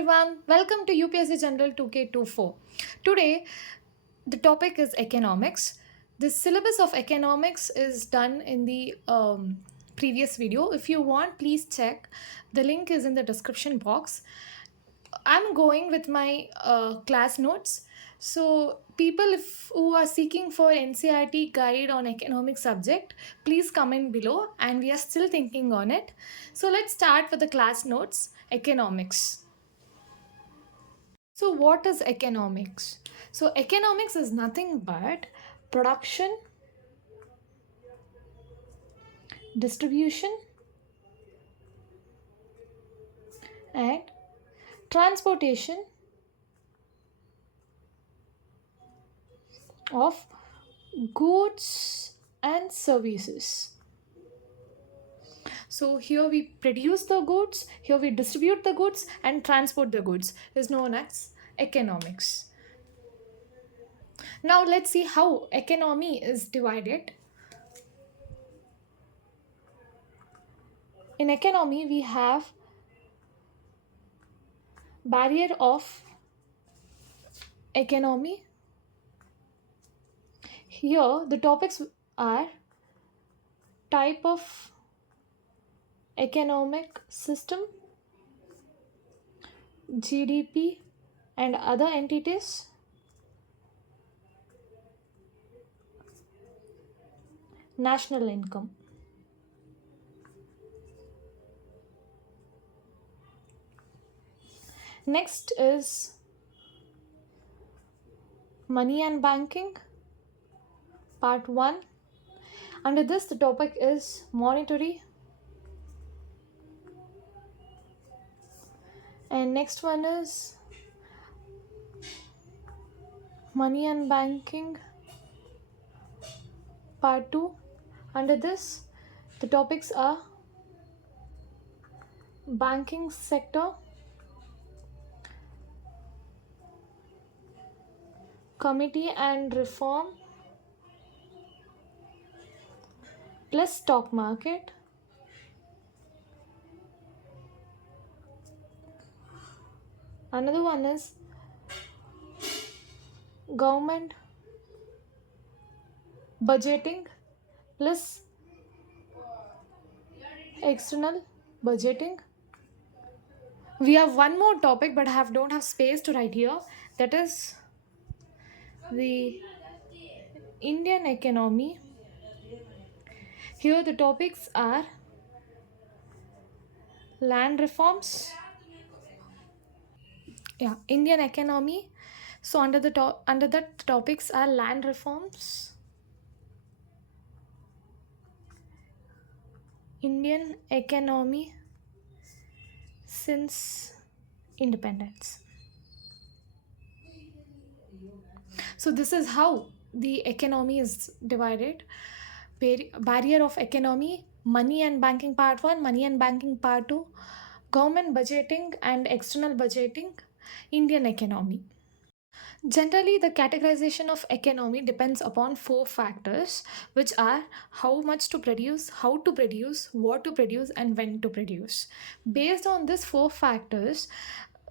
everyone, welcome to UPSC General 2K24. Today, the topic is economics. The syllabus of economics is done in the previous video. If you want, please check. The link is in the description box. I'm going with my class notes. So, people who are seeking for NCRT guide on economic subject, please comment below, and we are still thinking on it. So, let's start with the class notes. Economics. So, what is economics? So, economics is nothing but production, distribution, and transportation of goods and services. So, here we produce the goods, here we distribute the goods, and transport the goods is known as economics. Now, let's see how economy is divided. In economy, we have barrier of economy. Here the topics are type of economic system, GDP and other entities, national income. Next is money and banking, part 1. Under this, the topic is monetary. And next one is money and banking, part 2. Under this, the topics are banking sector, committee and reform, plus stock market. Another one is government budgeting plus external budgeting. We have one more topic, but don't have space to write here. That is the Indian economy. Here the topics are land reforms. Indian economy. So under the topics are land reforms, Indian economy since independence. So this is how the economy is divided. Barrier of economy, money and banking part 1, money and banking part 2, government budgeting and external budgeting, Indian economy. Generally, the categorization of economy depends upon 4 factors, which are how much to produce, how to produce, what to produce, and when to produce. Based on these 4 factors,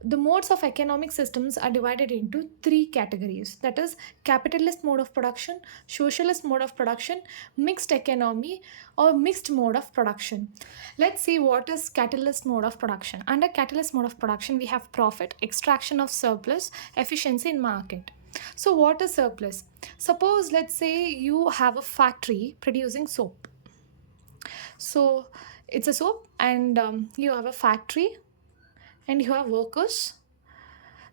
the modes of economic systems are divided into 3 categories, that is capitalist mode of production, socialist mode of production, mixed economy or mixed mode of production. Let's see what is capitalist mode of production. Under capitalist mode of production, we have profit, extraction of surplus, efficiency in market. So what is surplus? Suppose, let's say you have a factory producing soap. So it's a soap and you have a factory and you have workers.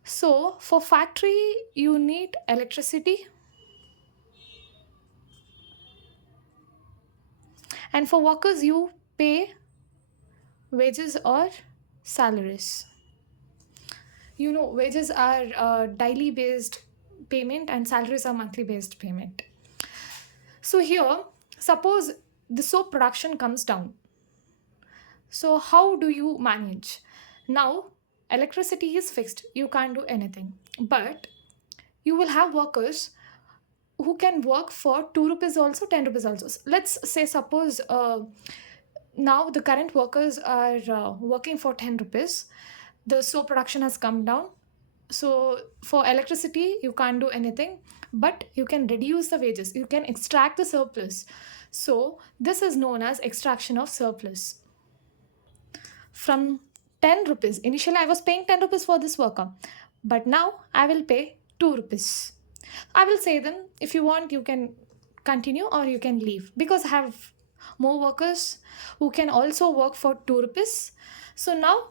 So for factory you need electricity, and for workers you pay wages or salaries. Wages are daily based payment and salaries are monthly based payment. So here, suppose the soap production comes down. So how do you manage? Now, electricity is fixed. You can't do anything. But you will have workers who can work for 2 rupees also, 10 rupees also. Let's say, suppose now the current workers are working for 10 rupees. the soap production has come down. So for electricity you can't do anything, but you can reduce the wages, you can extract the surplus. So this is known as extraction of surplus. From 10 rupees, initially I was paying 10 rupees for this worker, but now I will pay 2 rupees. I will say them, if you want you can continue or you can leave, because I have more workers who can also work for 2 rupees. So now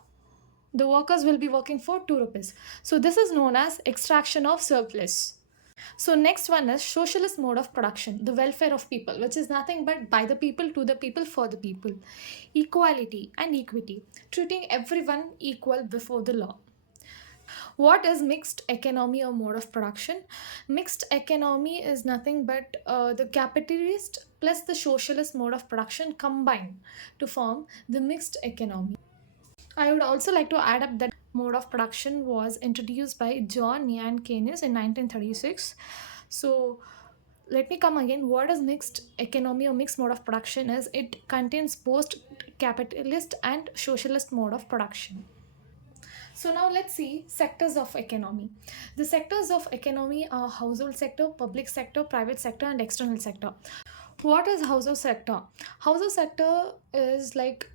the workers will be working for 2 rupees. So this is known as extraction of surplus. So next one is socialist mode of production, the welfare of people, which is nothing but by the people, to the people, for the people. Equality and equity, treating everyone equal before the law. What is mixed economy or mode of production? Mixed economy is nothing but the capitalist plus the socialist mode of production combined to form the mixed economy. I would also like to add up that mode of production was introduced by John Yan Keynes in 1936. So let me come again. What is mixed economy or mixed mode of production is it contains both capitalist and socialist mode of production. So now let's see sectors of economy. The sectors of economy are household sector, public sector, private sector, and external sector. What is household sector? Household sector is like,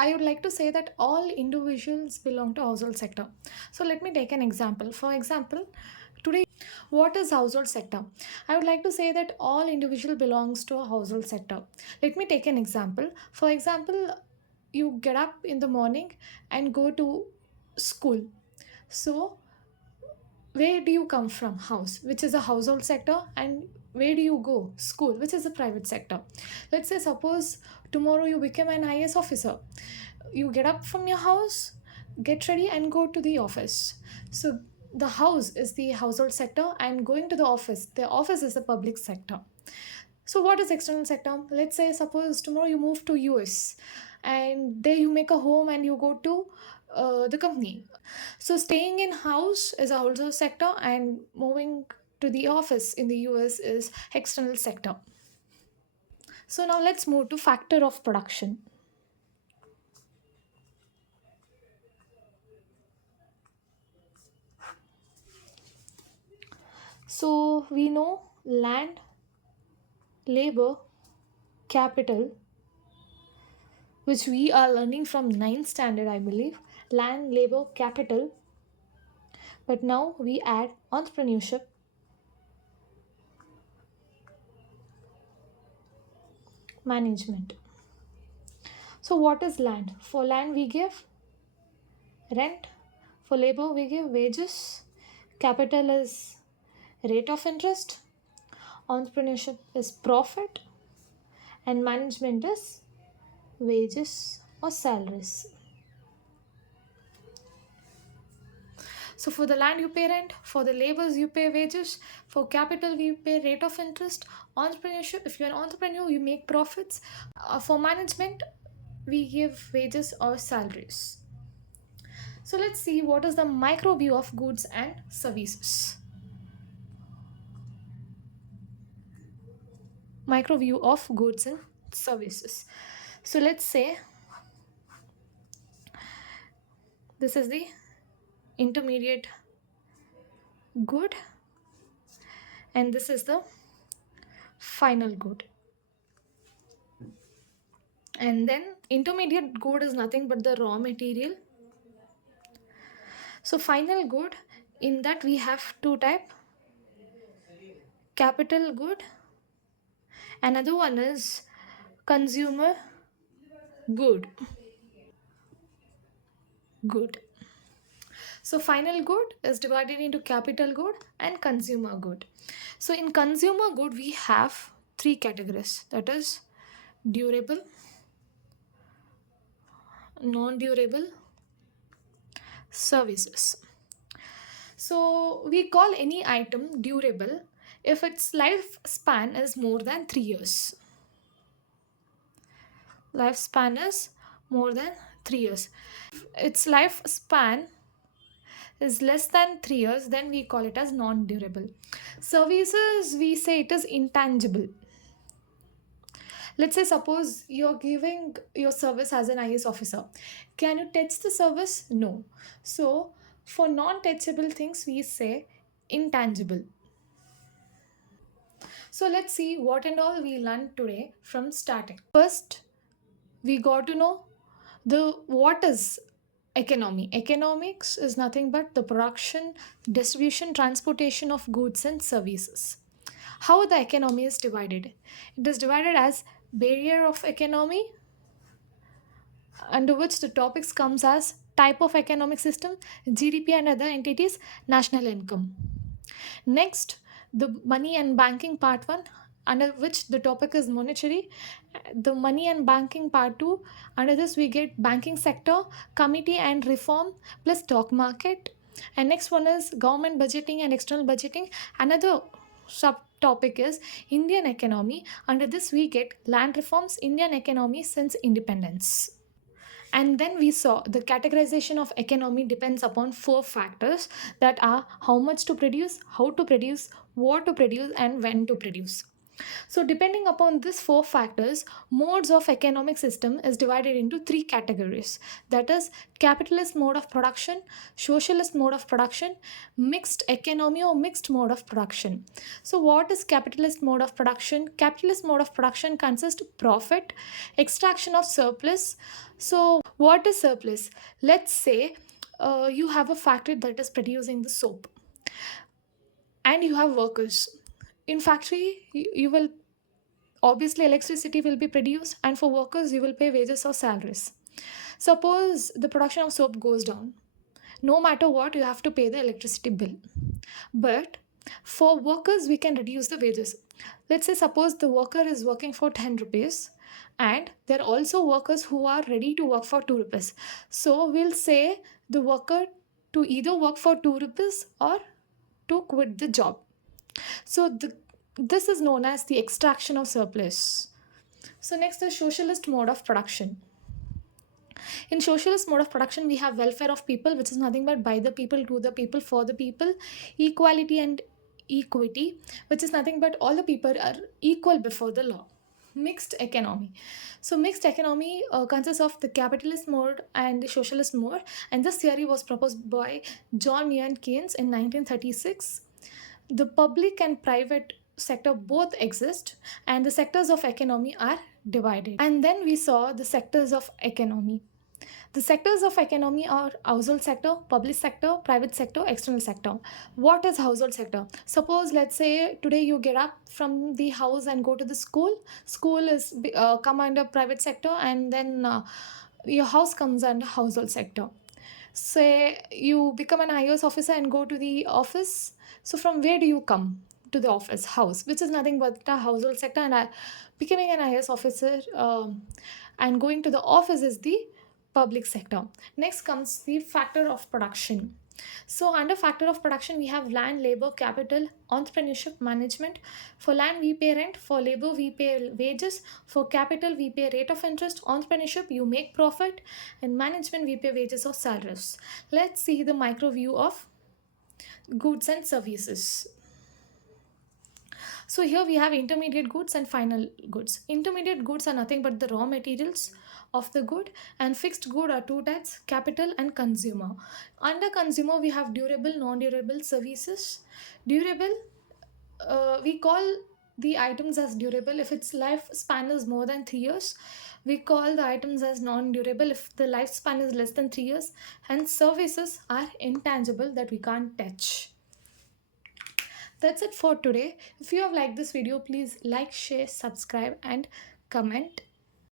I would like to say that all individuals belong to household sector. So let me take an example. For example, today, what is household sector? I would like to say that all individual belongs to a household sector. Let me take an example. For example, you get up in the morning and go to school. So where do you come from? House, which is a household sector, and where do you go? School, which is a private sector. Let's say suppose tomorrow you become an IS officer. You get up from your house, get ready and go to the office. So the house is the household sector and going to the office is the public sector. So what is external sector? Let's say suppose tomorrow you move to US and there you make a home and you go to the company. So staying in house is a household sector and moving to the office in the US is external sector. So now let's move to factor of production. So we know land, labor, capital, which we are learning from ninth standard, I believe. Land, labor, capital. But now we add entrepreneurship, management. So what is land? For land we give rent. For labor we give wages. Capital is rate of interest. Entrepreneurship is profit. And management is wages or salaries. So for the land you pay rent, for the labors you pay wages, for capital we pay rate of interest. Entrepreneurship, if you're an entrepreneur you make profits. For management we give wages or salaries. So let's see what is the micro view of goods and services. Micro view of goods and services. So let's say this is the intermediate good and this is the final good. And then intermediate good is nothing but the raw material. So final good, in that we have two type, capital good, another one is consumer good. So final good is divided into capital good and consumer good. So in consumer good we have three categories, that is durable, non-durable, services. So we call any item durable if its lifespan is more than 3 years. Lifespan is more than 3 years. If its lifespan is less than 3 years, then we call it as non-durable. Services, we say it is intangible. Let's say, suppose you're giving your service as an IS officer. Can you touch the service? No. So, for non touchable things, we say intangible. So, let's see what and all we learned today from starting. First, we got to know the what is economy. Economics is nothing but the production, distribution, transportation of goods and services. How the economy is divided? It is divided as barrier of economy, under which the topics comes as type of economic system, GDP and other entities, national income. Next, the money and banking part 1, under which the topic is monetary. The money and banking part 2, under this we get banking sector, committee and reform, plus stock market. And next one is government budgeting and external budgeting. Another subtopic is Indian economy. Under this we get land reforms, Indian economy since independence. And then we saw the categorization of economy depends upon four factors, that are how much to produce, how to produce, what to produce, and when to produce. So, depending upon these four factors, modes of economic system is divided into three categories. That is capitalist mode of production, socialist mode of production, mixed economy or mixed mode of production. So, what is capitalist mode of production? Capitalist mode of production consists profit, extraction of surplus. So, what is surplus? Let's say you have a factory that is producing the soap and you have workers. In factory, you will obviously electricity will be produced, and for workers you will pay wages or salaries. Suppose the production of soap goes down, no matter what you have to pay the electricity bill. But for workers we can reduce the wages. Let's say suppose the worker is working for 10 rupees, and there are also workers who are ready to work for 2 rupees. So we'll say the worker to either work for 2 rupees or to quit the job. So this is known as the extraction of surplus. So next, the socialist mode of production. In socialist mode of production, we have welfare of people, which is nothing but by the people, to the people, for the people, equality and equity, which is nothing but all the people are equal before the law. Mixed economy. So mixed economy consists of the capitalist mode and the socialist mode, and this theory was proposed by John Maynard Keynes in 1936. The public and private sector both exist, and the sectors of economy are divided. And then we saw the sectors of economy. The sectors of economy are household sector, public sector, private sector, external sector. What is household sector? Suppose, let's say today you get up from the house and go to the school. School is come under private sector, and then your house comes under household sector. Say you become an IAS officer and go to the office. So from where do you come to the office? House, which is nothing but a household sector, and becoming an IAS officer and going to the office is the public sector. Next comes the factor of production. So under factor of production, we have land, labor, capital, entrepreneurship, management. For land, we pay rent. For labor, we pay wages. For capital, we pay rate of interest. Entrepreneurship, you make profit. And management, we pay wages or salaries. Let's see the micro view of goods and services. So here we have intermediate goods and final goods. Intermediate goods are nothing but the raw materials of the good, and fixed good are two types, capital and consumer. Under consumer we have durable, non-durable services. Durable, we call the items as durable if its lifespan is more than 3 years. We call the items as non-durable if the lifespan is less than 3 years. And services are intangible, that we can't touch. That's it for today. If you have liked this video, please like, share, subscribe and comment.